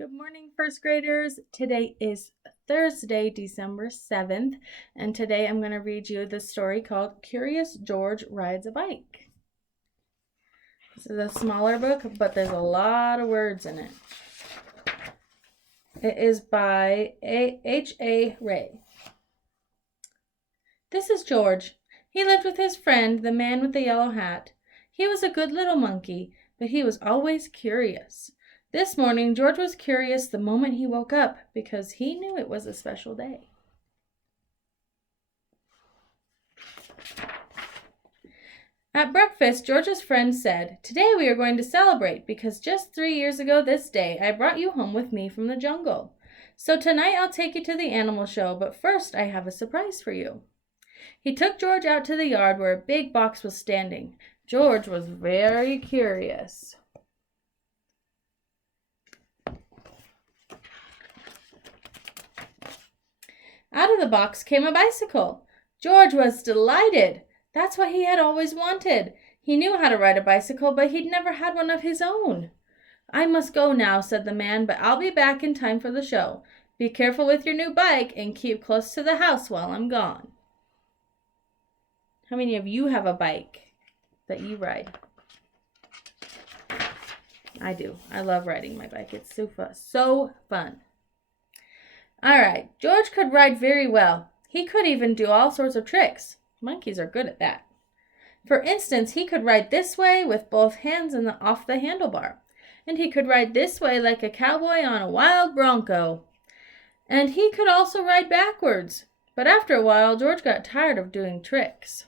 Good morning, first graders. Today is Thursday, December 7th, and today I'm going to read you the story called Curious George Rides a Bike. This is a smaller book, but there's a lot of words in it. It is by H.A. Ray. This is George. He lived with his friend, the man with the yellow hat. He was a good little monkey, but he was always curious. This morning, George was curious the moment he woke up because he knew it was a special day. At breakfast, George's friend said, "Today we are going to celebrate because just 3 years ago this day, I brought you home with me from the jungle. So tonight I'll take you to the animal show, but first I have a surprise for you." He took George out to the yard where a big box was standing. George was very curious. Out of the box came a bicycle. George was delighted. That's what he had always wanted. He knew how to ride a bicycle, but he'd never had one of his own. "I must go now," said the man, "but I'll be back in time for the show. Be careful with your new bike and keep close to the house while I'm gone." How many of you have a bike that you ride? I do. I love riding my bike. It's so fun. All right, George could ride very well. He could even do all sorts of tricks. Monkeys are good at that. For instance, he could ride this way with both hands off the handlebar. And he could ride this way like a cowboy on a wild bronco. And he could also ride backwards. But after a while, George got tired of doing tricks.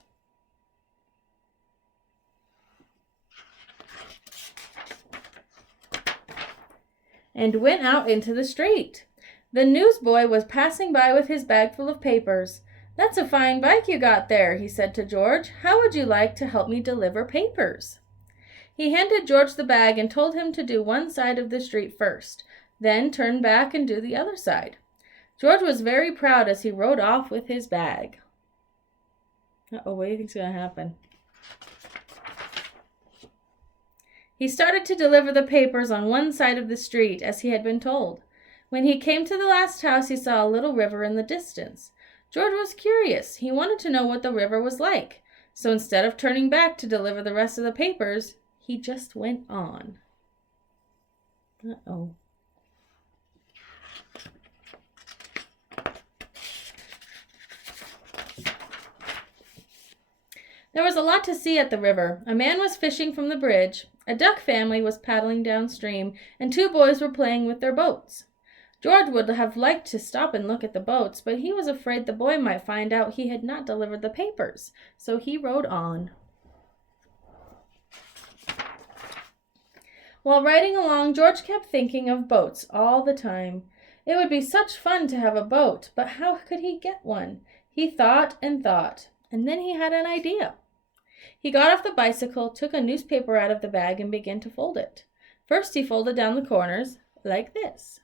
And went out into the street. The newsboy was passing by with his bag full of papers. "That's a fine bike you got there," he said to George. "How would you like to help me deliver papers?" He handed George the bag and told him to do one side of the street first, then turn back and do the other side. George was very proud as he rode off with his bag. Uh-oh, what do you think's going to happen? He started to deliver the papers on one side of the street, as he had been told. When he came to the last house, he saw a little river in the distance. George was curious. He wanted to know what the river was like. So instead of turning back to deliver the rest of the papers, he just went on. Uh-oh. There was a lot to see at the river. A man was fishing from the bridge. A duck family was paddling downstream, and 2 boys were playing with their boats. George would have liked to stop and look at the boats, but he was afraid the boy might find out he had not delivered the papers, so he rode on. While riding along, George kept thinking of boats all the time. It would be such fun to have a boat, but how could he get one? He thought, and then he had an idea. He got off the bicycle, took a newspaper out of the bag, and began to fold it. First, he folded down the corners, like this.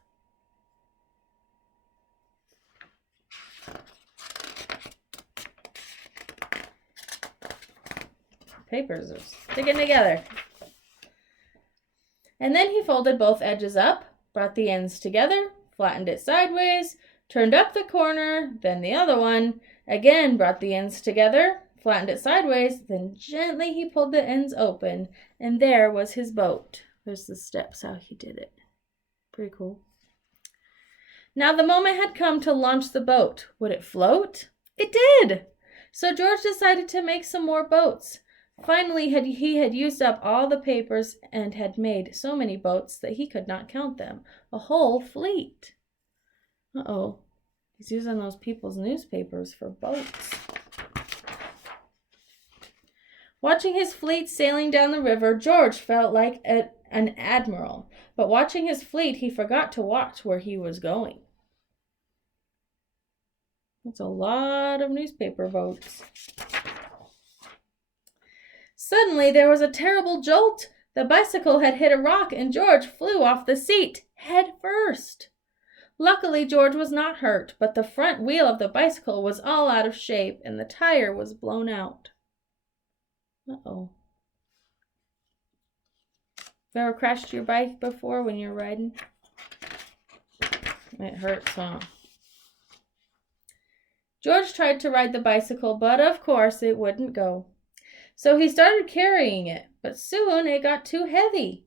Papers are sticking together. And then he folded both edges up, brought the ends together, flattened it sideways, turned up the corner, then the other one, again brought the ends together, flattened it sideways, then gently he pulled the ends open, and there was his boat. There's the steps how he did it. Pretty cool. Now the moment had come to launch the boat. Would it float? It did! So George decided to make some more boats. Finally, he had used up all the papers and had made so many boats that he could not count them. A whole fleet. Uh-oh. He's using those people's newspapers for boats. Watching his fleet sailing down the river, George felt like an admiral. But watching his fleet, he forgot to watch where he was going. That's a lot of newspaper boats. Suddenly, there was a terrible jolt. The bicycle had hit a rock, and George flew off the seat, head first. Luckily, George was not hurt, but the front wheel of the bicycle was all out of shape, and the tire was blown out. Uh-oh. Have you ever crashed your bike before when you're riding? It hurts, huh? George tried to ride the bicycle, but of course it wouldn't go. So he started carrying it, but soon it got too heavy.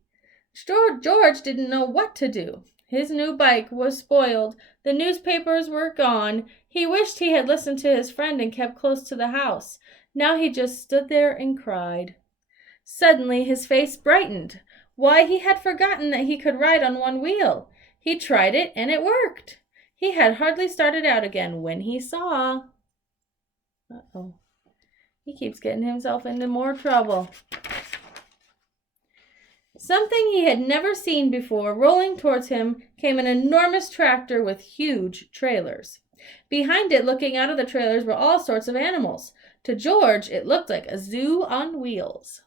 George didn't know what to do. His new bike was spoiled. The newspapers were gone. He wished he had listened to his friend and kept close to the house. Now he just stood there and cried. Suddenly his face brightened. Why, he had forgotten that he could ride on one wheel. He tried it, and it worked. He had hardly started out again when he saw... Uh-oh. He keeps getting himself into more trouble. Something he had never seen before. Rolling towards him came an enormous tractor with huge trailers. Behind it, looking out of the trailers, were all sorts of animals. To George, it looked like a zoo on wheels.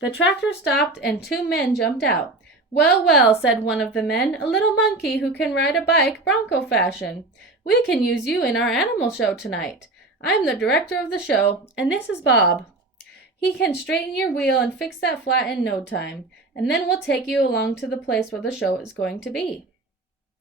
The tractor stopped and two men jumped out. "Well, well," said one of the men, "a little monkey who can ride a bike bronco fashion. We can use you in our animal show tonight. I'm the director of the show, and this is Bob. He can straighten your wheel and fix that flat in no time, and then we'll take you along to the place where the show is going to be."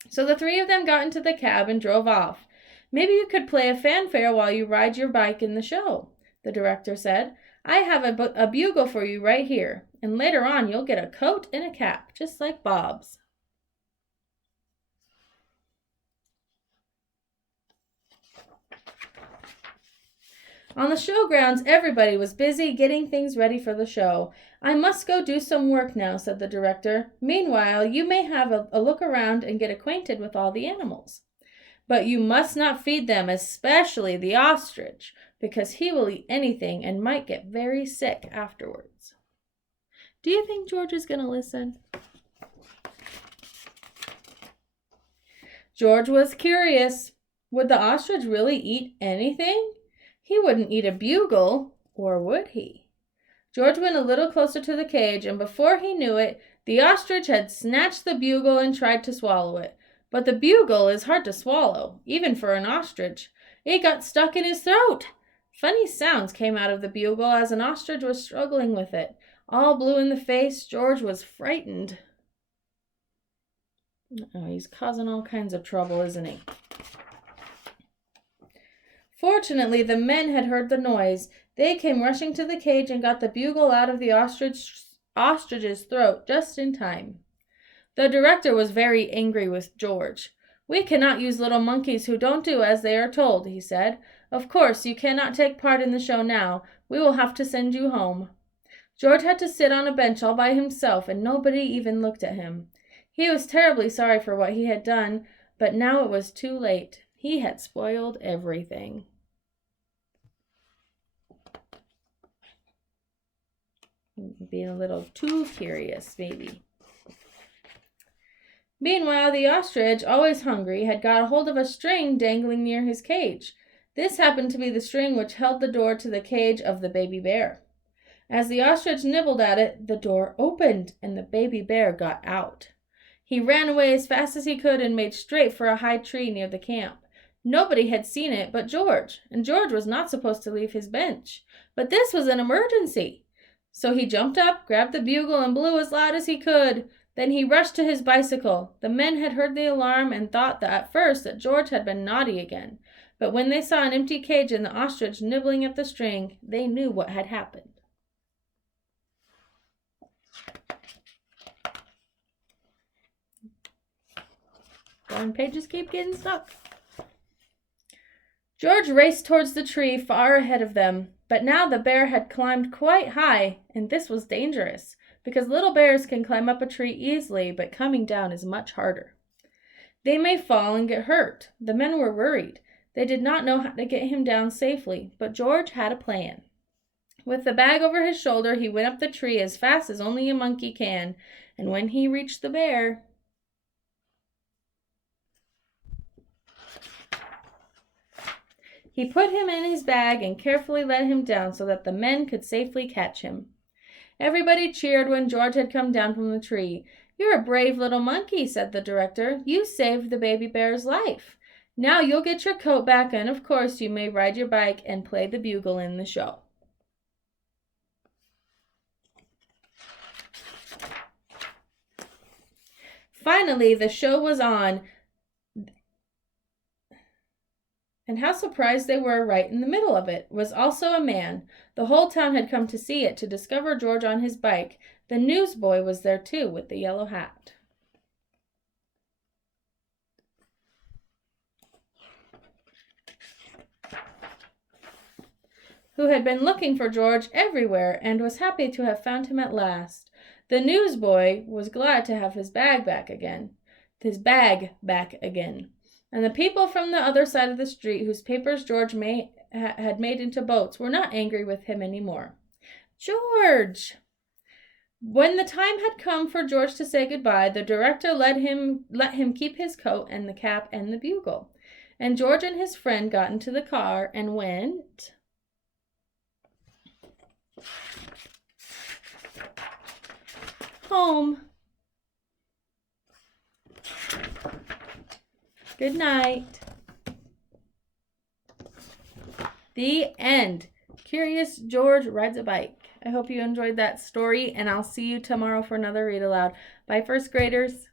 So the three of them got into the cab and drove off. "Maybe you could play a fanfare while you ride your bike in the show," the director said. "I have a bugle for you right here, and later on you'll get a coat and a cap, just like Bob's." On the showgrounds, everybody was busy getting things ready for the show. "I must go do some work now," said the director. "Meanwhile, you may have a look around and get acquainted with all the animals. But you must not feed them, especially the ostrich, because he will eat anything and might get very sick afterwards." Do you think George is going to listen? George was curious. Would the ostrich really eat anything? He wouldn't eat a bugle, or would he? George went a little closer to the cage, and before he knew it, the ostrich had snatched the bugle and tried to swallow it. But the bugle is hard to swallow, even for an ostrich. It got stuck in his throat. Funny sounds came out of the bugle as an ostrich was struggling with it. All blue in the face, George was frightened. Oh, he's causing all kinds of trouble, isn't he? Fortunately, the men had heard the noise. They came rushing to the cage and got the bugle out of the ostrich's throat just in time. The director was very angry with George. "We cannot use little monkeys who don't do as they are told," he said. "Of course, you cannot take part in the show now. We will have to send you home." George had to sit on a bench all by himself, and nobody even looked at him. He was terribly sorry for what he had done, but now it was too late. He had spoiled everything. Being a little too curious, maybe. Meanwhile, the ostrich, always hungry, had got a hold of a string dangling near his cage. This happened to be the string which held the door to the cage of the baby bear. As the ostrich nibbled at it, the door opened, and the baby bear got out. He ran away as fast as he could and made straight for a high tree near the camp. Nobody had seen it but George, and George was not supposed to leave his bench. But this was an emergency. So he jumped up, grabbed the bugle, and blew as loud as he could. Then he rushed to his bicycle. The men had heard the alarm and thought that at first that George had been naughty again. But when they saw an empty cage and the ostrich nibbling at the string, they knew what had happened. Darn pages keep getting stuck. George raced towards the tree far ahead of them. But now the bear had climbed quite high, and this was dangerous, because little bears can climb up a tree easily, but coming down is much harder. They may fall and get hurt. The men were worried. They did not know how to get him down safely, but George had a plan. With the bag over his shoulder, he went up the tree as fast as only a monkey can, and when he reached the bear, he put him in his bag and carefully let him down so that the men could safely catch him. Everybody cheered when George had come down from the tree. "You're a brave little monkey," said the director. "You saved the baby bear's life. Now you'll get your coat back, and of course you may ride your bike and play the bugle in the show." Finally, the show was on, and how surprised they were right in the middle of it was also a man. The whole town had come to see it, to discover George on his bike. The newsboy was there too, with the yellow hat. Who had been looking for George everywhere and was happy to have found him at last. The newsboy was glad to have his bag back again. And the people from the other side of the street, whose papers George had made into boats, were not angry with him any more. George! When the time had come for George to say goodbye, the director let him keep his coat and the cap and the bugle. And George and his friend got into the car and went home. Good night. The end. Curious George rides a bike. I hope you enjoyed that story, and I'll see you tomorrow for another read aloud. Bye, first graders.